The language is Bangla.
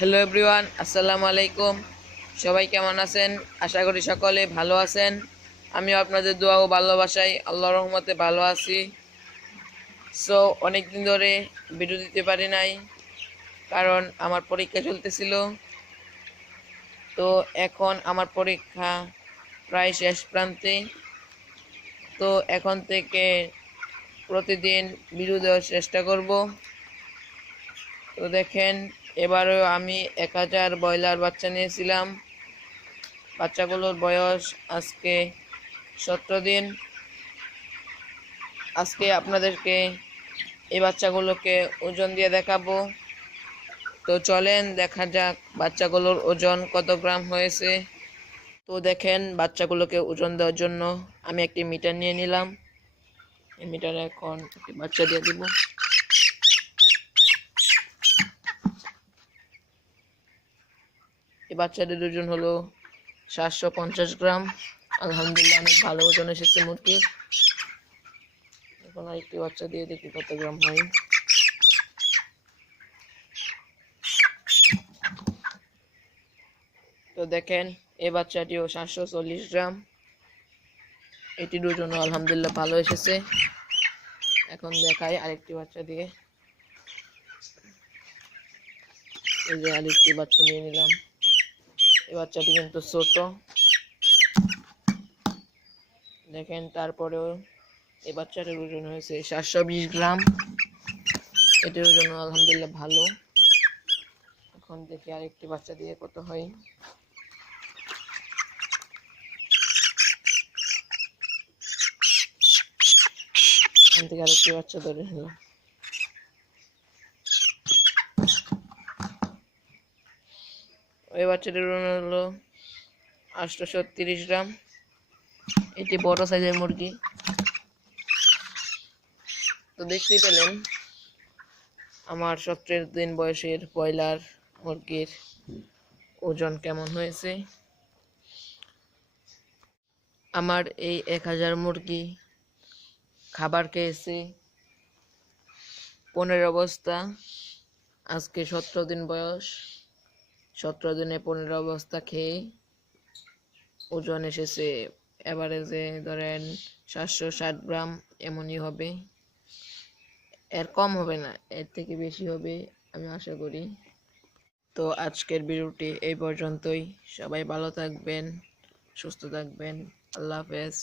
হ্যালো এভরিওয়ান, আসসালামু আলাইকুম। সবাই কেমন আছেন? আশা করি সকলে ভালো আছেন। আমিও আপনাদের দোয়া ও ভালোবাসায় আল্লাহর রহমতে ভালো আছি। অনেক দিন ধরে ভিডিও দিতে পারি নাই, কারণ আমার পরীক্ষা চলতেছিল। তো এখন আমার পরীক্ষা প্রায় শেষ প্রান্তে। তো এখন থেকে প্রতিদিন ভিডিও দেওয়ার চেষ্টা করব। তো দেখেন, এবারেও আমি 1000 ব্রয়লার বাচ্চা নিয়েছিলাম। বাচ্চাগুলোর বয়স আজকে 17 দিন। আজকে আপনাদেরকে এই বাচ্চাগুলোকে ওজন দিয়ে দেখাবো। তো চলেন দেখা যাক বাচ্চাগুলোর ওজন কত গ্রাম হয়েছে। তো দেখেন, বাচ্চাগুলোকে ওজন দেওয়ার জন্য আমি একটি মিটার নিয়ে নিলাম। এই মিটারে এখন একটি বাচ্চা দিয়ে দিব। এই বাচ্চাটির ওজন হলো 750 গ্রাম। আলহামদুলিল্লাহ, অনেক ভালো ওজন এসেছে মুরগির। এখন আরেকটি বাচ্চা দিয়ে দেখি কত গ্রাম হয়। তো দেখেন, এই বাচ্চাটিও 740 গ্রাম। এটির ওজনও আলহামদুলিল্লাহ ভালো এসেছে। এখন দেখাই আরেকটি বাচ্চা দিয়ে। এই যে আরেকটি বাচ্চা নিয়ে নিলাম। এই বাচ্চাটি কিন্তু ছোট। দেখেন, তারপরেও এই বাচ্চাটির ওজন হয়েছে 720 গ্রাম। এটির ওজন আলহামদুলিল্লাহ ভালো। এখন দেখি আরেকটি বাচ্চা দিয়ে কত হয়। এখান থেকে আরেকটি বাচ্চা ধরে নিলাম। ওই বাচ্চাটির ওজন হলো 830 গ্রাম। এটি বড় সাইজের মুরগি। তো দেখতেই পেলেন আমার 17 দিন বয়সের ব্রয়লার মুরগির ওজন কেমন হয়েছে। আমার এই 1000 মুরগি খাবার খেয়েছে 15 বস্তা। আজকে 17 দিন বয়স। 17 দিনে 15 বস্তা খেয়ে ওজন এসেছে এভারেজে ধরেন 760 গ্রাম, এমনই হবে। এর কম হবে না, এর থেকে বেশি হবে আমি আশা করি। তো আজকের ভিডিওটি এই পর্যন্তই। সবাই ভালো থাকবেন, সুস্থ থাকবেন। আল্লাহ হাফেজ।